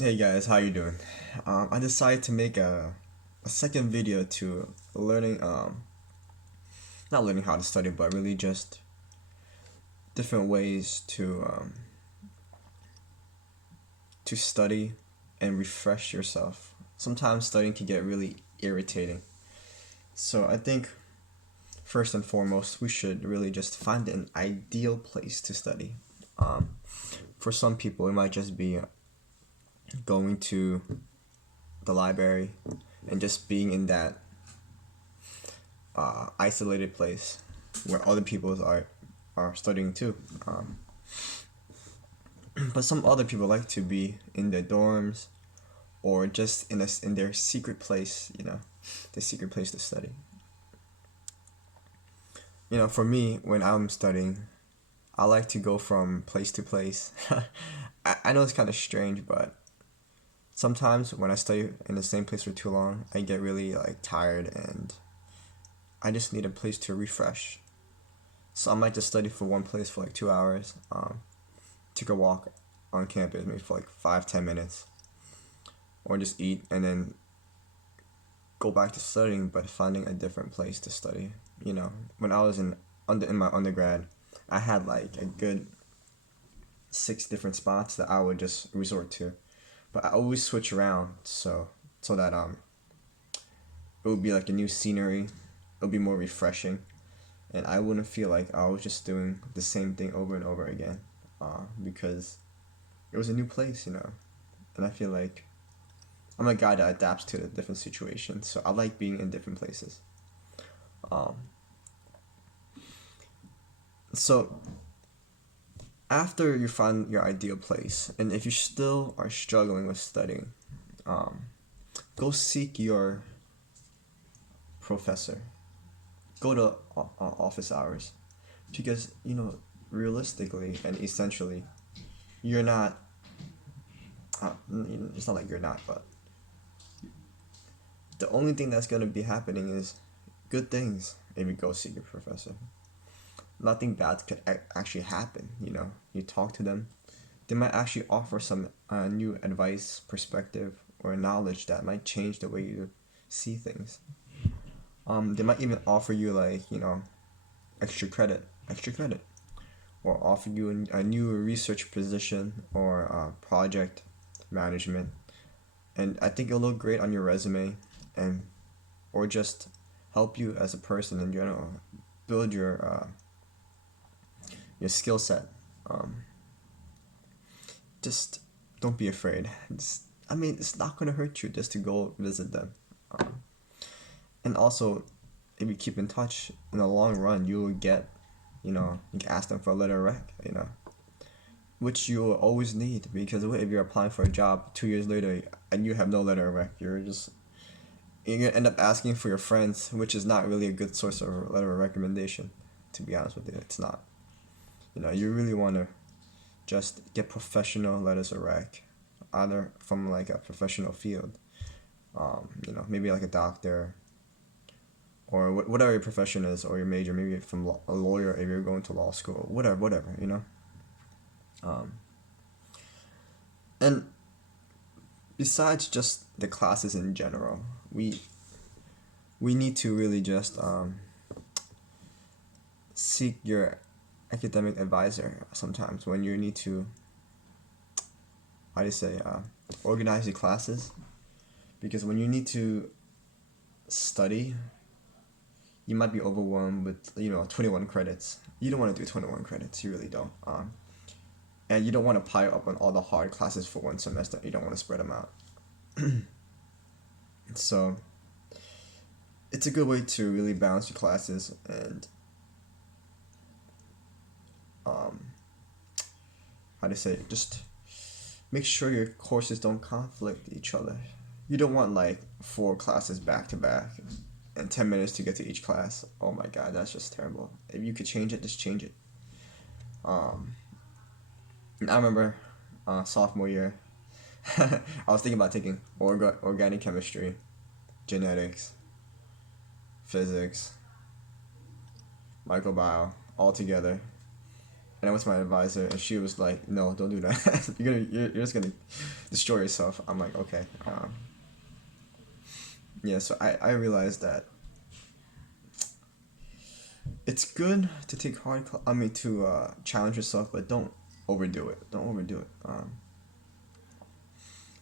Hey guys, how you doing? I decided to make a second video to learning not learning how to study, but really just different ways to study and refresh yourself. Sometimes studying can get really irritating. So I think first and foremost we should really just find an ideal place to study. Um, for some people it might just be going to the library and just being in that isolated place where other people are studying too. But some other people like to be in their dorms or just in their secret place, the secret place to study. For me, when I'm studying, I like to go from place to place. I know it's kind of strange, but sometimes when I stay in the same place for too long, I get really like tired and I just need a place to refresh. So I might just study for one place for like 2 hours. Take a walk on campus maybe for like 5-10 minutes, or just eat and then go back to studying, but finding a different place to study. When I was in my undergrad, I had like a good 6 different spots that I would just resort to, but I always switch around so that it would be like a new scenery. It would be more refreshing, and I wouldn't feel like I was just doing the same thing over and over again, because it was a new place, and I feel like I'm a guy that adapts to the different situations, so I like being in different places. Um, so after you find your ideal place, and if you still are struggling with studying, um, go seek your professor. Go to office hours, because realistically and essentially, you're not. It's not like you're not, but the only thing that's gonna be happening is good things if you go see your professor. Nothing bad could actually happen. You talk to them, they might actually offer some new advice, perspective, or knowledge that might change the way you see things. They might even offer you like extra credit, or offer you a new research position or project management, and I think it'll look great on your resume, and or just help you as a person in general, build your skill set. Um, just don't be afraid. It's not gonna hurt you just to go visit them. Um, and also, if you keep in touch, in the long run, you will get, you can ask them for a letter of rec, which you will always need, because if you're applying for a job 2 years later and you have no letter of rec, you're gonna end up asking for your friends, which is not really a good source of letter of recommendation. To be honest with you, it's not. You really want to just get professional letters of rec, either from like a professional field, maybe like a doctor, or whatever your profession is, or your major, maybe from a lawyer if you're going to law school, whatever. Um, and besides just the classes in general, we need to really just seek your academic advisor sometimes when you need to, how do you say, organize your classes, because when you need to study, you might be overwhelmed with 21 credits. You don't want to do 21 credits. You really don't. And you don't want to pile up on all the hard classes for one semester. You don't want to spread them out. So it's a good way to really balance your classes and um, how to say, just make sure your courses don't conflict each other. You don't want like 4 classes back to back and 10 minutes to get to each class. Oh my god, that's just terrible. If you could change it, just change it. Um, I remember sophomore year, I was thinking about taking organic chemistry, genetics, physics, microbiome all together And I went to my advisor, and she was like, "No, don't do that. You're just gonna destroy yourself." I'm like, "Okay." Yeah. So I realized that it's good to take I mean, to challenge yourself, but don't overdo it. Don't overdo it.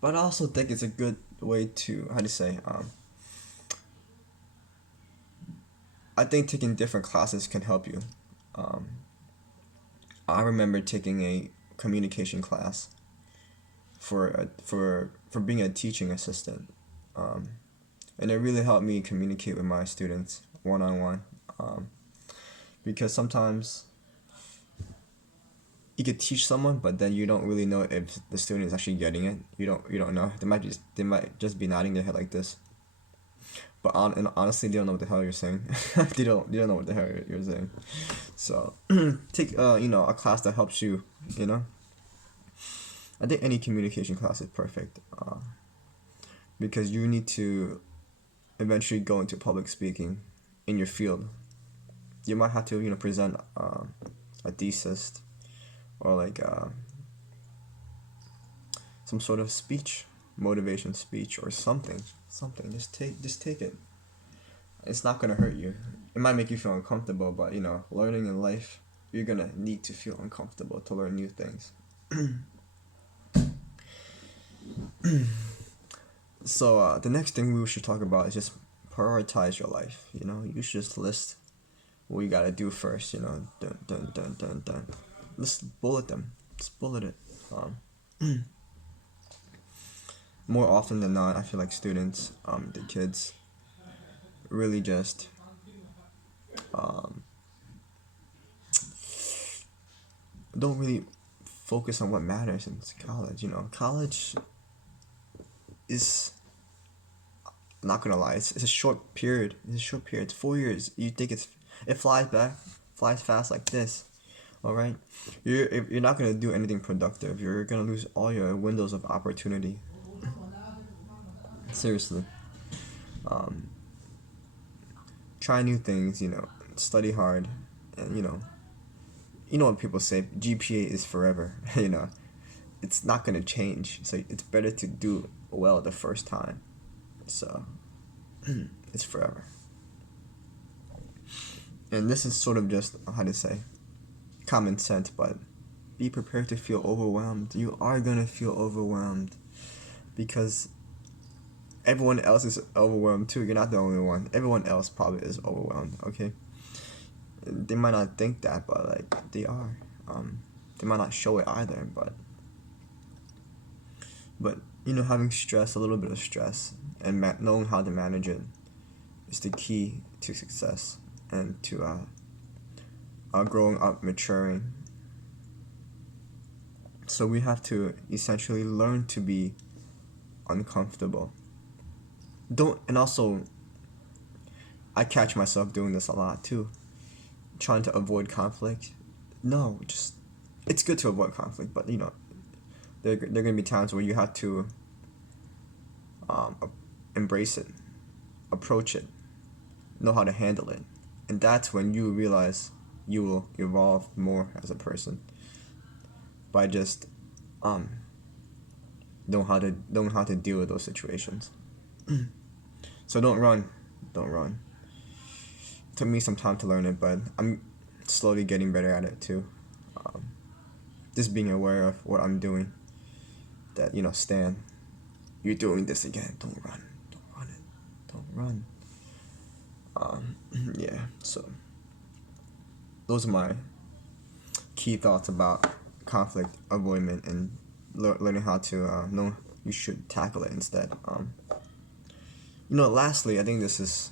But I also think it's a good way to, how do you say, I think taking different classes can help you. Um, I remember taking a communication class for being a teaching assistant, um, and it really helped me communicate with my students one on one. Because sometimes you could teach someone, but then you don't really know if the student is actually getting it. You don't know. They might just be nodding their head like this. But and honestly, they don't know what the hell you're saying. They don't know what the hell you're saying. So take a class that helps you. You know, I think any communication class is perfect. Because you need to eventually go into public speaking in your field. You might have to present a thesis or like some sort of speech, motivation speech or something. Something. Just take it. It's not gonna hurt you. It might make you feel uncomfortable, but learning in life, you're gonna need to feel uncomfortable to learn new things. So the next thing we should talk about is just prioritize your life. You should just list what you gotta do first. Dun dun dun dun dun. Let's bullet them. Just bullet it. More often than not, I feel like students, the kids, really just um, don't really focus on what matters in college. College is, not gonna lie, it's a short period. It's a short period. It's 4 years. You think it flies fast like this. All right, you're not gonna do anything productive. You're gonna lose all your windows of opportunity. Seriously, um, try new things. Study hard, and what people say. GPA is forever. It's not gonna change. So it's better to do well the first time. So it's forever. And this is sort of just, how to say, common sense, but be prepared to feel overwhelmed. You are gonna feel overwhelmed because everyone else is overwhelmed too. You're not the only one. Everyone else probably is overwhelmed. Okay, they might not think that, but like they are. They might not show it either, but having stress, a little bit of stress, and knowing how to manage it is the key to success and to growing up, maturing. So we have to essentially learn to be uncomfortable. And also, I catch myself doing this a lot too, trying to avoid conflict. No, just, it's good to avoid conflict, but there are gonna be times where you have to embrace it, approach it, know how to handle it, and that's when you realize you will evolve more as a person by just know how to deal with those situations. So don't run. It took me some time to learn it, but I'm slowly getting better at it too. Just being aware of what I'm doing. That Stan, you're doing this again. Don't run. Don't run. Yeah. So those are my key thoughts about conflict avoidment and learning how to know you should tackle it instead. Lastly, I think this is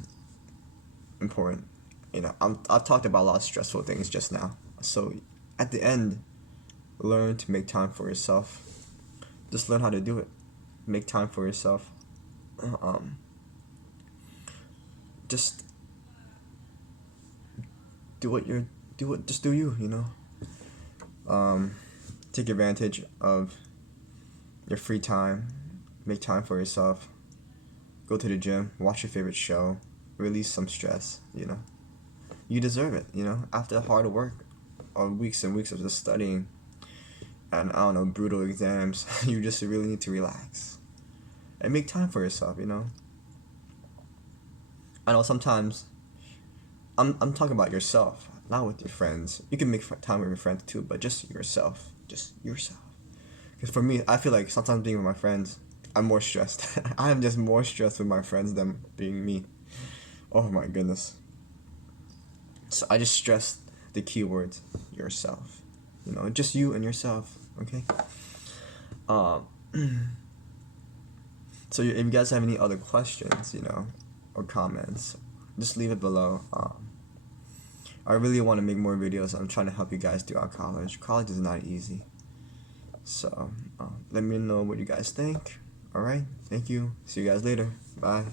important. I've talked about a lot of stressful things just now. So at the end, learn to make time for yourself. Just learn how to do it. Make time for yourself. Just just do you. Take advantage of your free time. Make time for yourself. Go to the gym. Watch your favorite show. Release some stress. You deserve it. After hard work, or weeks and weeks of just studying, and I don't know, brutal exams, you just really need to relax and make time for yourself. I know sometimes I'm talking about yourself, not with your friends. You can make time with your friends too, but just yourself. Just yourself. Because for me, I feel like sometimes being with my friends, I'm more stressed. I am just more stressed with my friends than being me. Oh my goodness. So I just stress the keywords yourself. Just you and yourself. Okay. Um. So if you guys have any other questions, or comments, just leave it below. I really want to make more videos. I'm trying to help you guys throughout college. College is not easy. So let me know what you guys think. Alright, thank you. See you guys later. Bye.